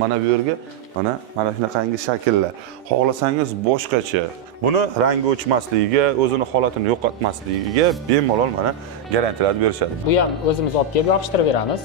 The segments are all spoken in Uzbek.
mana bu yerga mana shunaqangi shakllar. Xohlasangiz boshqacha. Buni rangi o'chmasligiga, o'zini holatini yo'qotmasligiga bemalol mana garantiyalar berishadi. Bu ham o'zimiz olib kelib yopishtirib beramiz.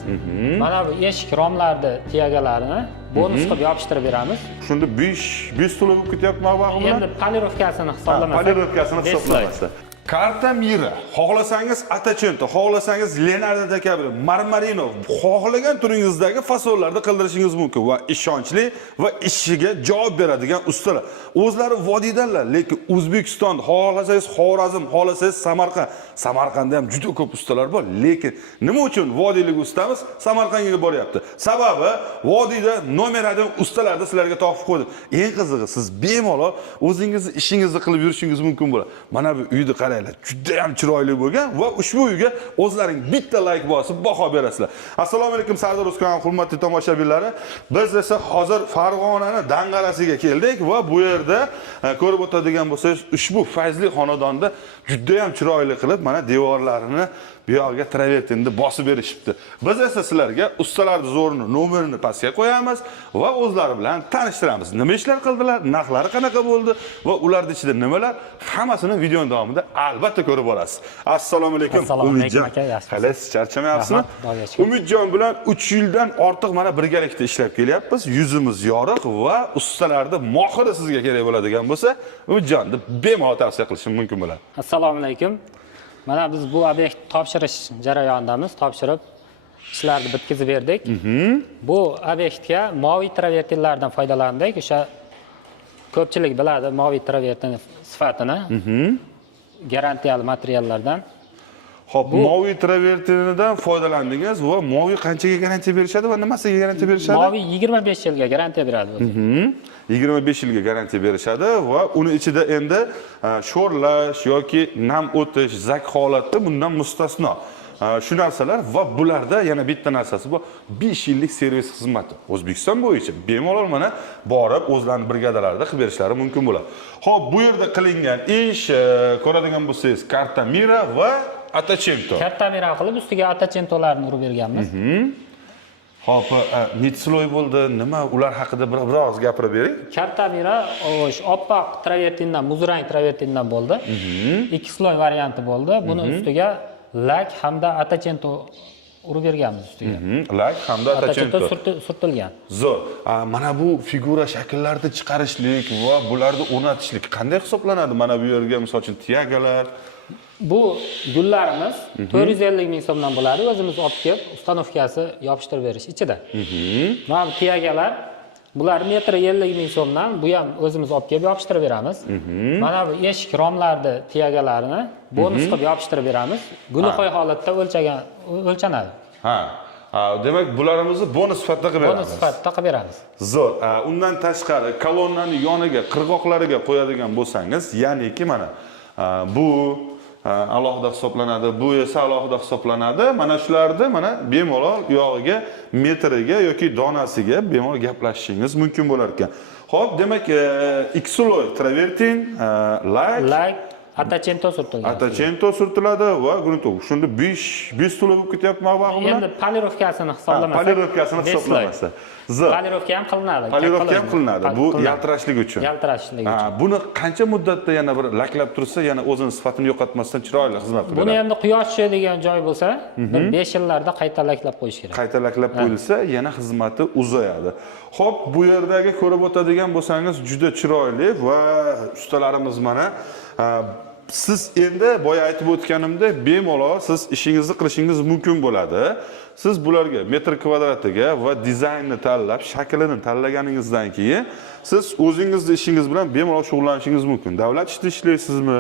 Mana bu eshik romlarni tiyagalarini bonus qilib yopishtirib beramiz. Shunda 5 to'la bo'lib ketyapti mablag' bilan. Endi polirovkasini hisoblamasak. Polirovkasini hisoblamasa. Karta Mira, xohlasangiz Atachento, xohlasangiz Leonardo da Caprio, Marmarino, xohlagan turingizdagi fasonlarda qildirishingiz mumkin va ishonchli va ishiga javob beradigan ustalar. O'zlari vodiydanlar, lekin O'zbekiston, xohlasangiz Xorazm, xohlasangiz Samarqand. Samarqandda ham juda ko'p ustalar bor, lekin nima uchun vodiylik ustamiz Samarqandga boryapti? Sababi vodiyda nomer 1 ustalarni sizlarga topib qo'ydim. Eng qizig'i, siz bemalol o'zingizni ishingizni qilib yurishingiz mumkin bo'ladi. Mana bu uyni qaranglar, juda ham chiroyli bo'lgan va ushbu uyga o'zlaring bitta like bosib baho berasizlar. Assalomu alaykum Sardor Uzkan, hurmatli tomoshabinlari. Biz esa hozir Farg'onani Dang'arasiga keldik va bu yerda ko'rib o'tadigan bo'lsangiz, ushbu fayzli xonadonda juda ham chiroyli qilib mana devorlarini bu yoqqa travertinni bosib berishibdi. Biz esa sizlarga ustalarning zo'rini, nomerini pastga qo'yamiz va o'zlari bilan tanishtiramiz. Nima ishlar qildilar, narxlari qanaqa bo'ldi va ularning ichida nimalar, hammasini video davomida albatta ko'rib olasiz. Assalomu alaykum. Assalomu alaykum aka, yaxshimisiz? Qalay, charchamayapsizmi? Umidjon bilan 3 yildan ortiq mana birgalikda ishlab kelyapmiz. Yuzimiz yoriq va ustalarning mohiri sizga kerak bo'ladigan bo'lsa, Umidjonni bemalol tavsiya qilishim mumkin bo'ladi. Assalomu alaykum. Mana biz bu obyekt topshirish jarayonidamiz. Topshirib ishlarni bitkazib berdik. Bu obyektga moviy travertinlardan foydalandik. O'sha ko'pchilik biladi moviy travertin sifatini. Garantiyali materiallardan. Xo'p, moviy travertinidan foydalandingiz va moviy qanchaga garantiya berishadi va nimasiga garantiya berishadi? Moviy 25 yilga garantiya beradi o'zi. 25 yilga garantiya berishadi va uni ichida endi sho'rlash yoki nam o'tish, zak holatda bundan mustasno. Shu narsalar va bularda yana bitta narsasi bor, 5 yillik servis xizmati. O'zbekiston bo'yicha bemalol mana borib o'zlarining brigadalarida qilib berishlari mumkin bo'ladi. Xo'p, bu yerda qilingan ish, ko'radigan bo'lsangiz, Karta Mira va Atachento. Karta Mira qilib ustiga Atachentolarni urib berganmiz. Xo'p, nechsloy bo'ldi? Nima ular haqida biroz gapirib bering. Karta Mira o'sh oppoq travertindan, muzrang travertindan bo'ldi. 2 sloy varianti bo'ldi. Buni ustiga lak hamda Atachento urib berganmiz ustiga. Lak hamda Atachento surtilgan. Zo'r. Mana bu figura shakllarni chiqarishlik va bularni o'rnatishlik qanday hisoblanadi? Mana bu yerga misol uchun tiyagalar. Bu gullarimiz 450 ming so'mdan bo'ladi. O'zimiz olib kelib, ustanovkasi yopishtirib berish ichida. Mana bu tiyagalar, bular metri 50 ming so'mdan, bu ham o'zimiz olib kelib yopishtirib beramiz. Mana bu eshik romlarni tiyagalarini bonus qilib yopishtirib beramiz. Guno'qoy holatda o'lchanadi. Demak, bularimizni bonus sifatida qilib beramiz. Bonus sifatida qilib beramiz. Zo'r. Undan tashqari kolonnaning yoniga, qirg'oqlariga qo'yadigan bo'lsangiz, ya'niki mana bu alohida hisoblanadi, bu esa alohida hisoblanadi. Mana shularni mana bemalol yog'iga, metriga yoki donasiga bemalol gaplashishingiz mumkin bo'lar ekan. Xo'p, demak, X-loy travertin, like Atachento surtiladi. Atachento surtiladi va gruntov. Shunda 5 to'la bo'lib ketyapti mablag' bilan. Endi polirovkasini hisoblamasa. Polirovkasini hisoblamasa. Polirovka ham qilinadi. Polirovka ham qilinadi. Bu yaltirashlik uchun. Yaltirashlik uchun. Buni qancha muddatda yana bir laklab tursa, yana o'zining sifatini yo'qotmasdan chiroyli xizmat qiladi. Buni endi quyosh tushadigan joy bo'lsa, bir 5 yillarda qayta laklab qo'yish kerak. Qayta laklab qo'yilsa, yana xizmati uzayadi. Xo'p, bu yerdagi ko'rib o'tadigan bo'lsangiz, juda chiroyli va ustalarimiz mana siz endi boya aytib o'tganimdek, bemalol siz ishingizni qilishingiz mumkin bo'ladi. Siz bularga metr kvadratiga va dizaynni tanlab, shaklini tanlaganingizdan keyin siz o'zingizning ishingiz bilan bemalol shug'ullanishingiz mumkin. Davlat ishida ishlaysizmi,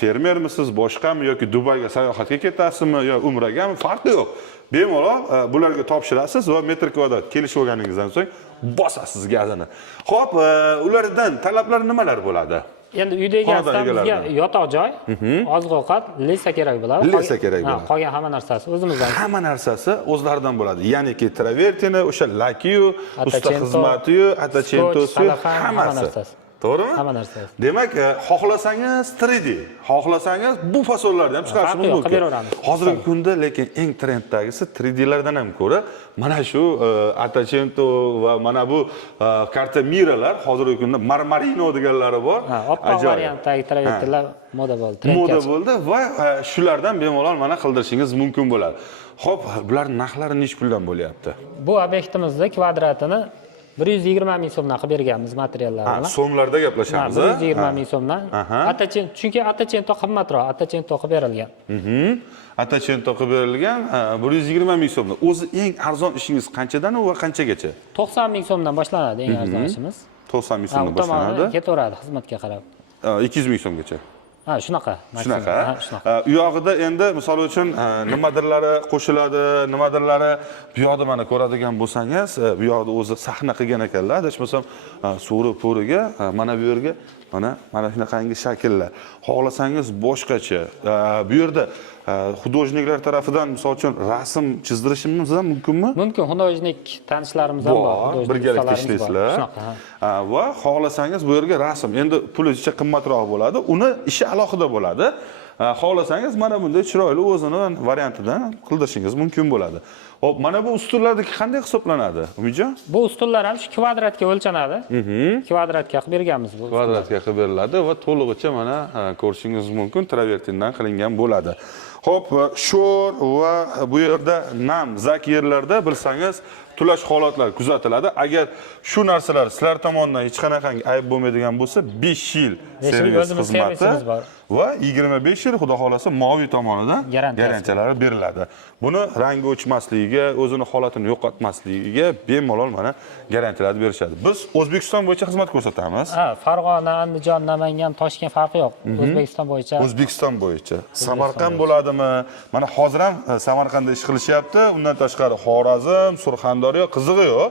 fermermisiz, boshqami yoki Dubayga sayohatga ketasizmi yo umragami, farqi yo'q. Bemalol bularga topshirasiz va metr kvadrat kelishib olganingizdan so'ng bosasiz gazini. Xo'p, ulardan talablar nimalar bo'ladi? Endi uyda egasdan bizga yotoq joy, oziq-ovqat, lesa kerak bo'ladi. Lesa kerak bo'ladi. Qolgan hamma narsasi o'zimizdan. Hamma narsasi o'zlaridan bo'ladi. Ya'niki travertini, o'sha lakiyu, usta xizmatiyu, atachentosi, hammasi. To'g'rimi? Hamma narsa. Demak, xohlasangiz 3D, xohlasangiz bu fasollarni ham chiqarishingiz mumkin. Qilib Hozirgi kunda lekin eng trenddagisi 3D lardan ham ko'ra mana shu Attachento va mana bu karta miralar hozirgi kunda Marmarino deganlari bor. Oppoq variantdagi travertinlar moda bo'ldi, trendga moda bo'ldi va shulardan bemalol mana qildirishingiz mumkin bo'ladi. Xo'p, bular narxlari necha puldan bo'lyapti? Bu obyektimizda kvadratini 120 ming so'mdan qilib berganmiz materiallar bilan. So'mlarda gaplashamiz. 120 ming so'mdan. Chunki Attachento qimmatroq, Attachento qilib berilgan. Attachento qilib berilgan 120 ming so'mdan. O'zi eng arzon ishingiz qanchadan va qanchagacha? 90 ming so'mdan boshlanadi eng arzon ishimiz. 90 ming so'mdan boshlanadi. Ketaveradi xizmatga qarab. 200 ming so'mgacha. Shunaqa. U yog'ida endi misol uchun nimadirlari qo'shiladi, nimadirlari bu yoqda mana ko'radigan bo'lsangiz, bu yoqda o'zi sahna qilgan ekanlar. Adashmasam, so'ri po'riga mana bu yerga mana shunaqangi shakllar. Xohlasangiz boshqacha. Bu yerda hudojniklar tarafidan misol uchun rasm chizdirishimiz ham mumkinmi? Mumkin, hudojnik tanishlarimiz ham bor. Birgalikda ishlaysizlar. Va xohlasangiz bu yerga rasm, endi puli juda qimmatroq bo'ladi, uni ishi alohida bo'ladi. Xohlasangiz mana bunday chiroyli o'zini variantidan qildirishingiz mumkin bo'ladi. Hop, mana bu ustunlardagi qanday hisoblanadi, Umidjon? Bu ustunlar ham shu kvadratga o'lchanadi. Kvadratga qilib berganmiz bu. Kvadratga qilib beriladi va to'lig'icha mana ko'rishingiz mumkin, travertindan qilingan bo'ladi. Xo'p, sho'r va bu yerda nam, zak yerlarda bilsangiz tulash holatlar kuzatiladi. Agar shu narsalar sizlar tomonidan hech qanaqangi ayb bo'lmaydigan bo'lsa, 5 yil servis xizmati va 25 yil xudo xolasa Moviy tomonidan garantiyalari beriladi. Buni rangi o'chmasligiga, o'zini holatini yo'qotmasligiga bemalol mana garantiyalar berishadi. Biz O'zbekiston bo'yicha xizmat ko'rsatamiz. Farg'ona, Andijon, Namangan, Toshkent farqi yo'q. O'zbekiston bo'yicha. O'zbekiston bo'yicha. Samarqand bo'ladimi? Mana hozir ham Samarqandda ish qilishyapti. Undan tashqari Xorazm, Surxondaryo, qizig'i yo'q.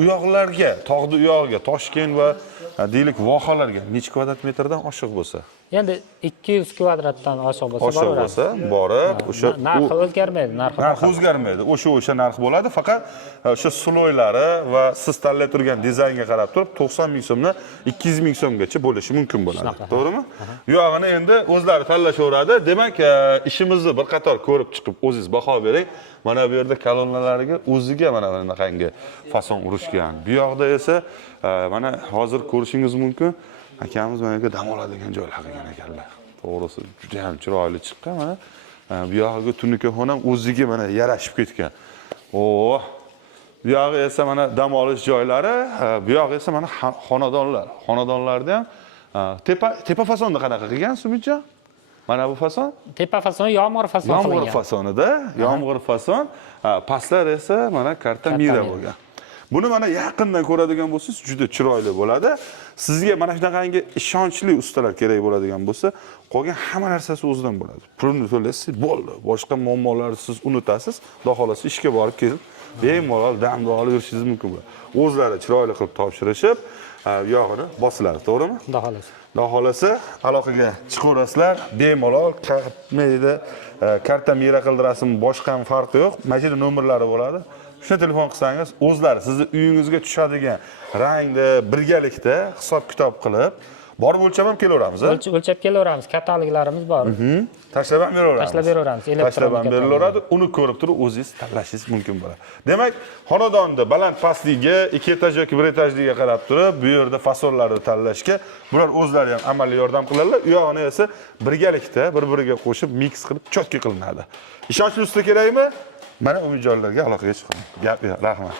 U yoqlarga, tog'ni u yog'iga, Toshkent va deylik vohalarga necha kvadrat metrdan oshiq bo'lsa? Endi 200 kvadratdan oshiq bo'lsa, borib, o'sha narxi o'zgarmaydi, narxi o'zgarmaydi. O'sha narx bo'ladi, faqat o'sha sloylari va siz tanlab turgan dizaynga qarab turib 90 ming so'mdan 200 ming so'mgacha bo'lishi mumkin bo'ladi. To'g'rimi? Bu yog'ini endi o'zlari tanlashaveradi. Demak, ishimizni bir qator ko'rib chiqib o'zingiz baho bering. Mana bu yerda kolonnalariga o'ziga mana bunaqangi fason urishgan. Bu yoqda esa mana hozir ko'rishingiz mumkin. Akamiz mana yerga dam oladigan joylar qilgan ekanlar. To'g'risi juda ham chiroyli chiqqan mana. Bu yog'iga tunikaxona ham o'ziga mana yarashib ketgan. Bu yog'i esa mana dam olish joylari, bu yog'i esa mana xonadonlar. Xonadonlarda ham tepa fasonda qanaqa qilgan, Umidjon? Mana bu fason? Tepa fason yomg'ir fason qilingan. Yomg'ir fasonida, yomg'ir fason, pastlar esa mana karta mira bo'lgan. Buni mana yaqindan ko'radigan bo'lsangiz, juda chiroyli bo'ladi. Sizga mana shunaqangi ishonchli ustalar kerak bo'ladigan bo'lsa, qolgan hamma narsasi o'zidan bo'ladi. Pulni to'laysiz, bo'ldi. Boshqa muammolarni siz unutasiz, xudo xolasa ishga borib kelib, bemalol damda olib yurishingiz mumkin bo'ladi. O'zlari chiroyli qilib topshirishib, yog'ini bosiladi, to'g'rimi? Xudo xolasa. Xudo xolasa aloqaga chiqaverasizlar, bemalol qatmaydi, karta mira qildirasizmi, boshqa ham farqi yo'q. Mana shu nomerlari bo'ladi. Shuna telefon qilsangiz, o'zlari sizni uyingizga tushadigan rangda birgalikda hisob-kitob qilib, borib o'lchab ham kelaveramiz. O'lchab kelaveramiz, kataloglarimiz bor. Tashlab ham beraveramiz. Tashlab beraveramiz. Tashlab ham berilaveradi. Uni ko'rib turib o'zingiz tanlashingiz mumkin bo'ladi. Demak, xonadonda baland pastligiga, 2 etaj yoki 1 etajligiga qarab turib, bu yerda fasollarni tanlashga bular o'zlari ham amaliy yordam qiladilar. U yog'ini esa birgalikda, bir-biriga qo'shib, mix qilib chotki qilinadi. Ishonchli usta kerakmi? Mana Umidjonlarga aloqaga chiqing. Gap yo'q, rahmat.